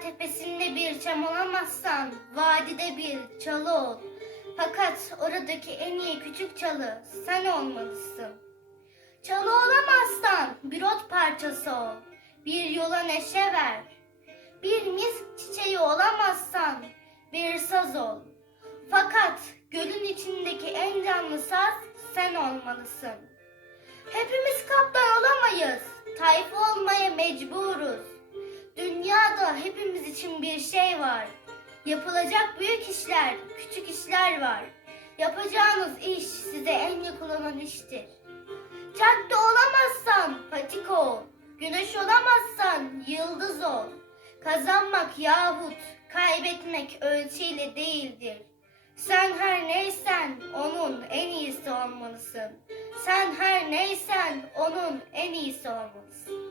tepesinde bir çam olamazsan vadide bir çalı ol. Fakat oradaki en iyi küçük çalı sen olmalısın. Çalı olamazsan bir ot parçası ol. Bir yola neşe ver. Bir misk çiçeği olamazsan bir saz ol. Fakat gölün içindeki en canlı saz sen olmalısın. Hepimiz kaptan olamayız. Tayfa olmaya mecburuz. Hepimiz için bir şey var. Yapılacak büyük işler, küçük işler var. Yapacağınız iş size en yakın olan iştir. Cadde olamazsan patik ol. Güneş olamazsan yıldız ol. Kazanmak yahut kaybetmek ölçüyle değildir. Sen her neysen onun en iyisi olmalısın. Sen her neysen onun en iyisi olmalısın.